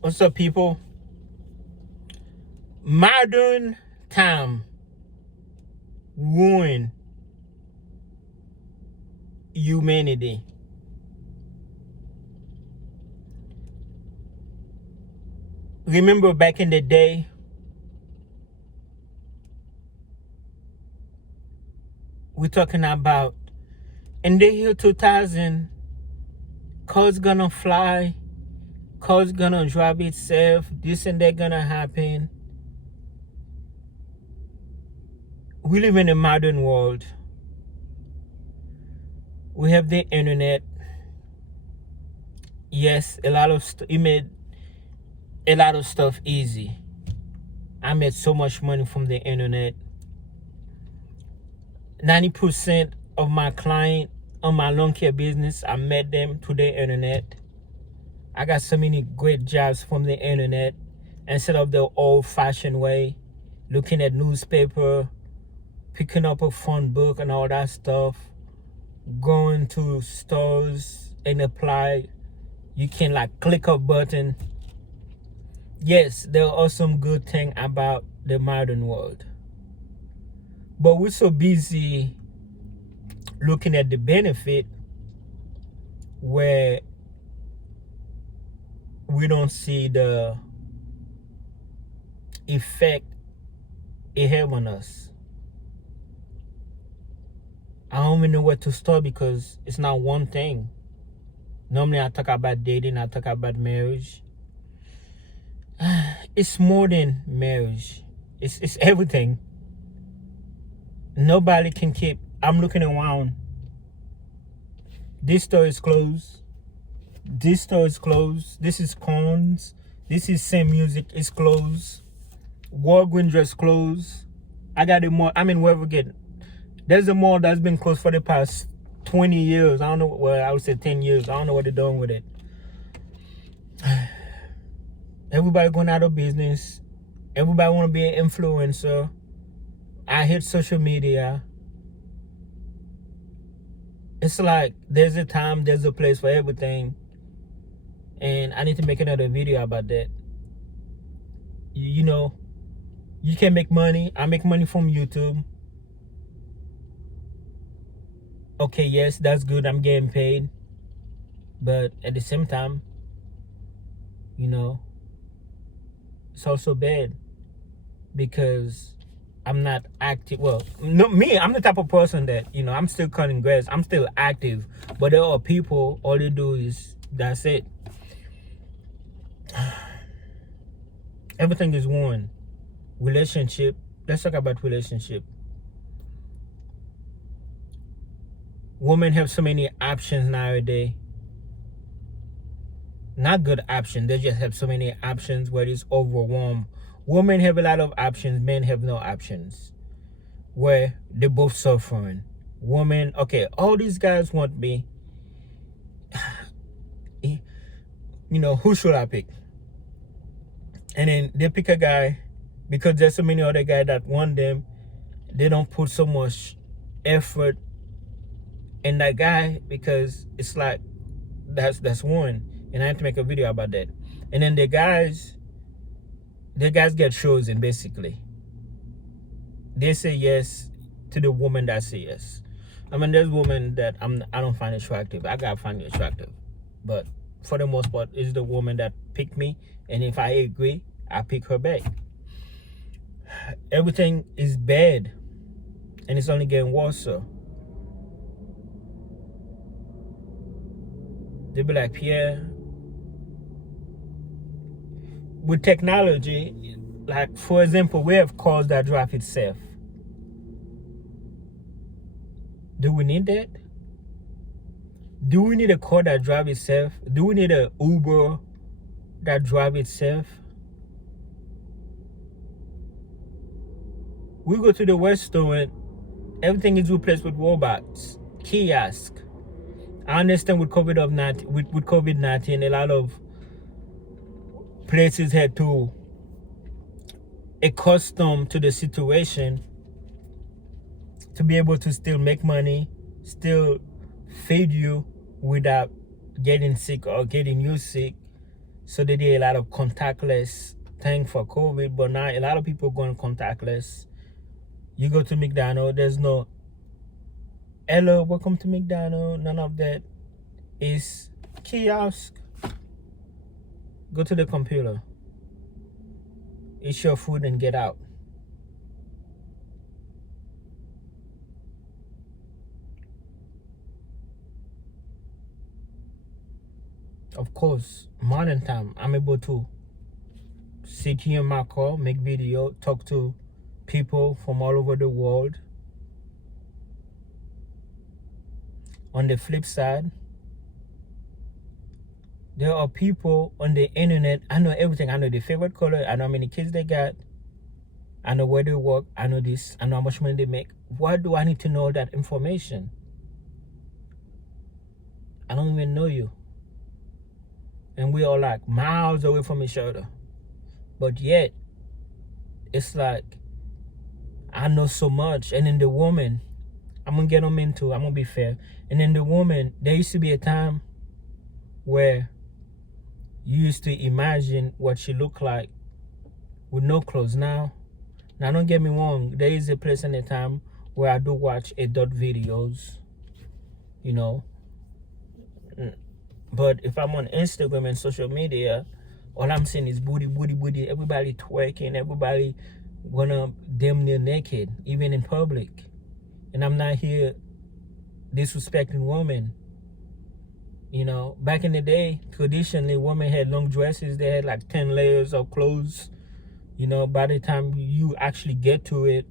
What's up, people? Modern time ruin humanity. Remember back in the day, we're talking about in the year 2000, cars gonna fly, cars gonna drive itself, this and that gonna happen. We live in a modern world. We have the internet. Yes, a lot of it made a lot of stuff easy. I made so much money from the internet. 90% of my client on my lawn care business, I met them through the internet. I got so many great jobs from the internet instead of the old-fashioned way, looking at newspaper, picking up a phone book and all that stuff, going to stores and apply. You can like click a button. Yes, there are some good things about the modern world, but we're so busy looking at the benefit where we don't see the effect it have on us. I don't even know where to start because it's not one thing. Normally I talk about dating, I talk about marriage. It's more than marriage. It's everything. Nobody can keep. I'm looking around. This store is closed. This store is closed. This is Corns. This is Same Music is closed. Walgreens just closed. I got a mall. I'm in Wevergate. There's a mall that's been closed for the past 20 years. I don't know. Well, I would say 10 years. I don't know what they're doing with it. Everybody going out of business. Everybody want to be an influencer. I hate social media. It's like there's a time, there's a place for everything. And I need to make another video about that. You know, you can make money. I make money from YouTube. Okay, yes, that's good. I'm getting paid. But at the same time, you know, it's also bad because I'm not active. Well, no, me, I'm the type of person that, I'm still cutting grass. I'm still active. But there are people, all they do is, that's it. Everything is one. Relationship. Let's talk about relationship. Women have so many options nowadays. Not good options. They just have so many options where it's overwhelmed. Women have a lot of options. Men have no options. Where they're both suffering. Women, okay, all these guys want me. Who should I pick? And then they pick a guy because there's so many other guys that want them. They don't put so much effort in that guy because it's like that's one. And I have to make a video about that. And then the guys get chosen basically. They say yes to the woman that say yes. I mean, there's women that I don't find attractive. I gotta find it attractive, but for the most part, it's the woman that pick me, and if I agree, I pick her back. Everything is bad, and it's only getting worse. So they be like, Pierre, with technology, like for example, we have cars that drive itself. Do we need that? Do we need a car that drives itself? Do we need an Uber that drives itself? We go to the restaurant, everything is replaced with robots, kiosk. I understand with COVID-19, a lot of places had to accustom to the situation to be able to still make money, still feed you without getting sick or getting you sick. So they did a lot of contactless thing for COVID, but now a lot of people going contactless. You go to McDonald's, there's no hello, welcome to McDonald's, none of that. It's kiosk. Go to the computer, eat your food, and get out. Of course, modern time, I'm able to sit here in my car, make video, talk to people from all over the world. On the flip side, there are people on the internet. I know everything. I know their favorite color. I know how many kids they got. I know where they work. I know this. I know how much money they make. Why do I need to know that information? I don't even know you. And we are like miles away from each other. But yet, it's like, I know so much. And then the woman, I'm going to get them into, I'm going to be fair. And then the woman, there used to be a time where you used to imagine what she looked like with no clothes. Now don't get me wrong, there is a place and a time where I do watch adult videos, you know. But if I'm on Instagram and social media, all I'm seeing is booty, booty, booty. Everybody twerking, everybody wanna damn near naked, even in public. And I'm not here disrespecting women. You know, back in the day, traditionally, women had long dresses. They had like 10 layers of clothes. You know, by the time you actually get to it,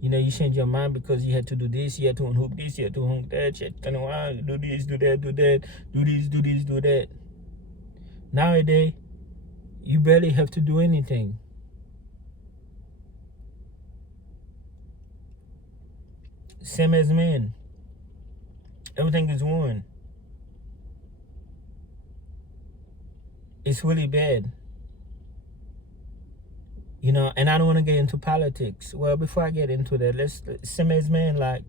you know, you change your mind because you had to do this, you had to unhook this, you had to unhook that, you had to turn around, do this, do that, do that, do this, do this, do that. Nowadays, you barely have to do anything. Same as men. Everything is ruined. It's really bad. You know, and I don't want to get into politics. Well, before I get into that, same as men, like,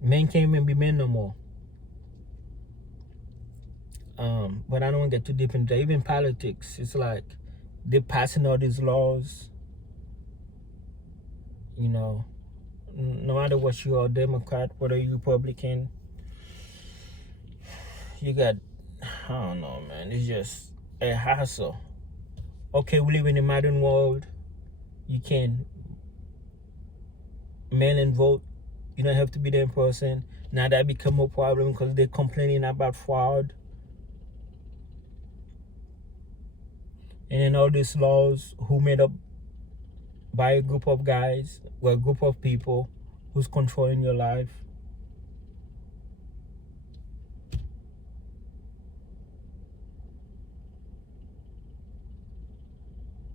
men can't even be men no more. But I don't want to get too deep into that. Even politics, it's like they're passing all these laws. You know, no matter what you are, Democrat, whether you Republican, you got, I don't know, man. It's just a hassle. Okay, we live in a modern world. You can mail and vote. You don't have to be there in person. Now that become a problem because they're complaining about fraud. And then all these laws who made up by a group of guys or a group of people who's controlling your life.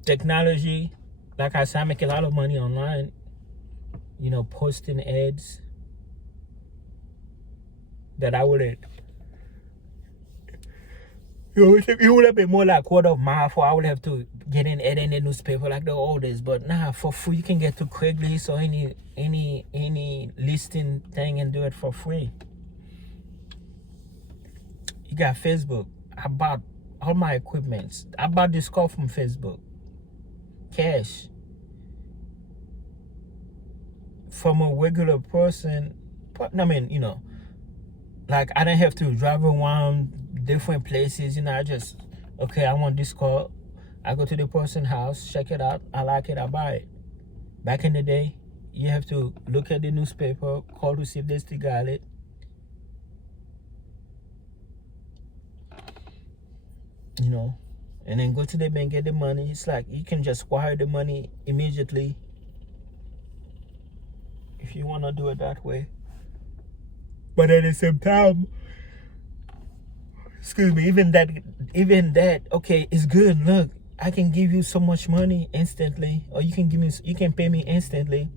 Technology, like I said, I make a lot of money online, you know, posting ads that I wouldn't. It would have been more like word of mouth, or I would have to get an ad in the newspaper like the old days. But nah, for free, you can get to Craigslist or any listing thing and do it for free. You got Facebook. I bought all my equipment. I bought this car from Facebook. Cash. From a regular person, I mean, you know, like I didn't have to drive around different places. You know, I just, okay, I want this car. I go to the person's house, check it out. I like it, I buy it. Back in the day, you have to look at the newspaper, call to see if they still got it. You know, and then go to the bank, get the money. It's like you can just wire the money immediately if you want to do it that way. But at the same time, excuse me, even that, okay, it's good. Look, I can give you so much money instantly, or you can pay me instantly.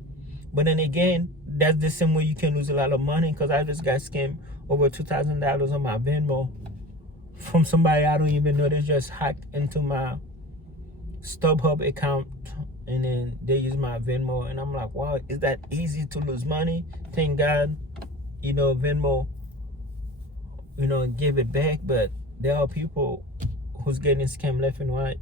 But then again, that's the same way you can lose a lot of money, because I just got scammed over $2,000 on my Venmo from somebody I don't even know. They just hacked into my StubHub account and then they use my Venmo, and I'm like, wow, is that easy to lose money? Thank God, Venmo, give it back. But there are people who's getting scammed left and right.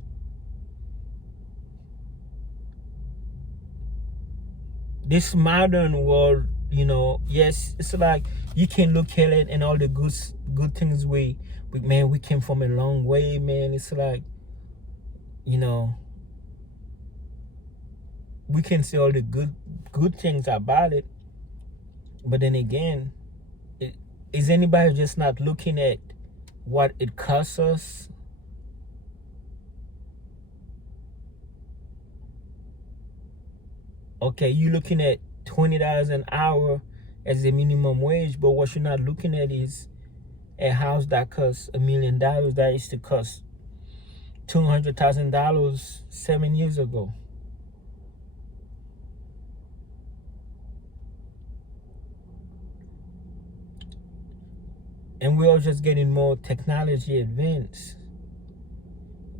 This modern world, yes, it's like you can look at it and all the good things we came from a long way, man. It's like, we can see all the good things about it, but then again, is anybody just not looking at what it costs us? Okay, you looking at $20 an hour as the minimum wage, but what you're not looking at is a house that costs $1 million that used to cost $200,000 7 years ago. And we are just getting more technology advanced.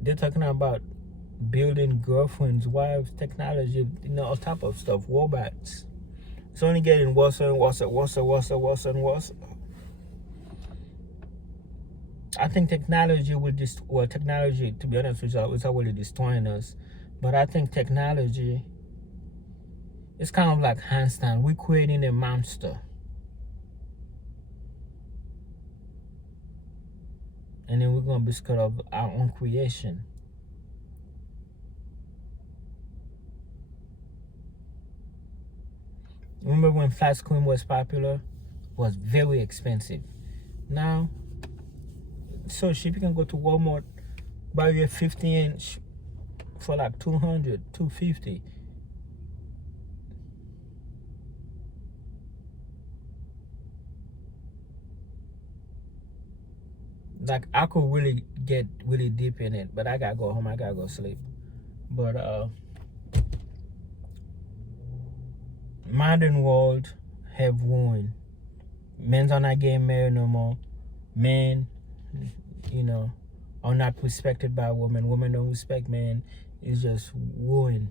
They're talking about building girlfriends, wives, technology, all type of stuff, robots. It's only getting worse and worse and worse and worse and worse and worse. I think technology technology, to be honest with you, is already destroying us. But I think technology, it's kind of like Einstein. We're creating a monster. And then we're going to be scared of our own creation. Remember when flat screen was popular? Was very expensive. Now, so cheap. You can go to Walmart, buy your 50-inch for like $200, $250. Like, I could really get really deep in it, but I gotta go home. I gotta go sleep. But modern world have ruined. Men are not getting married no more. Men, are not respected by women. Women don't respect men. It's just ruined.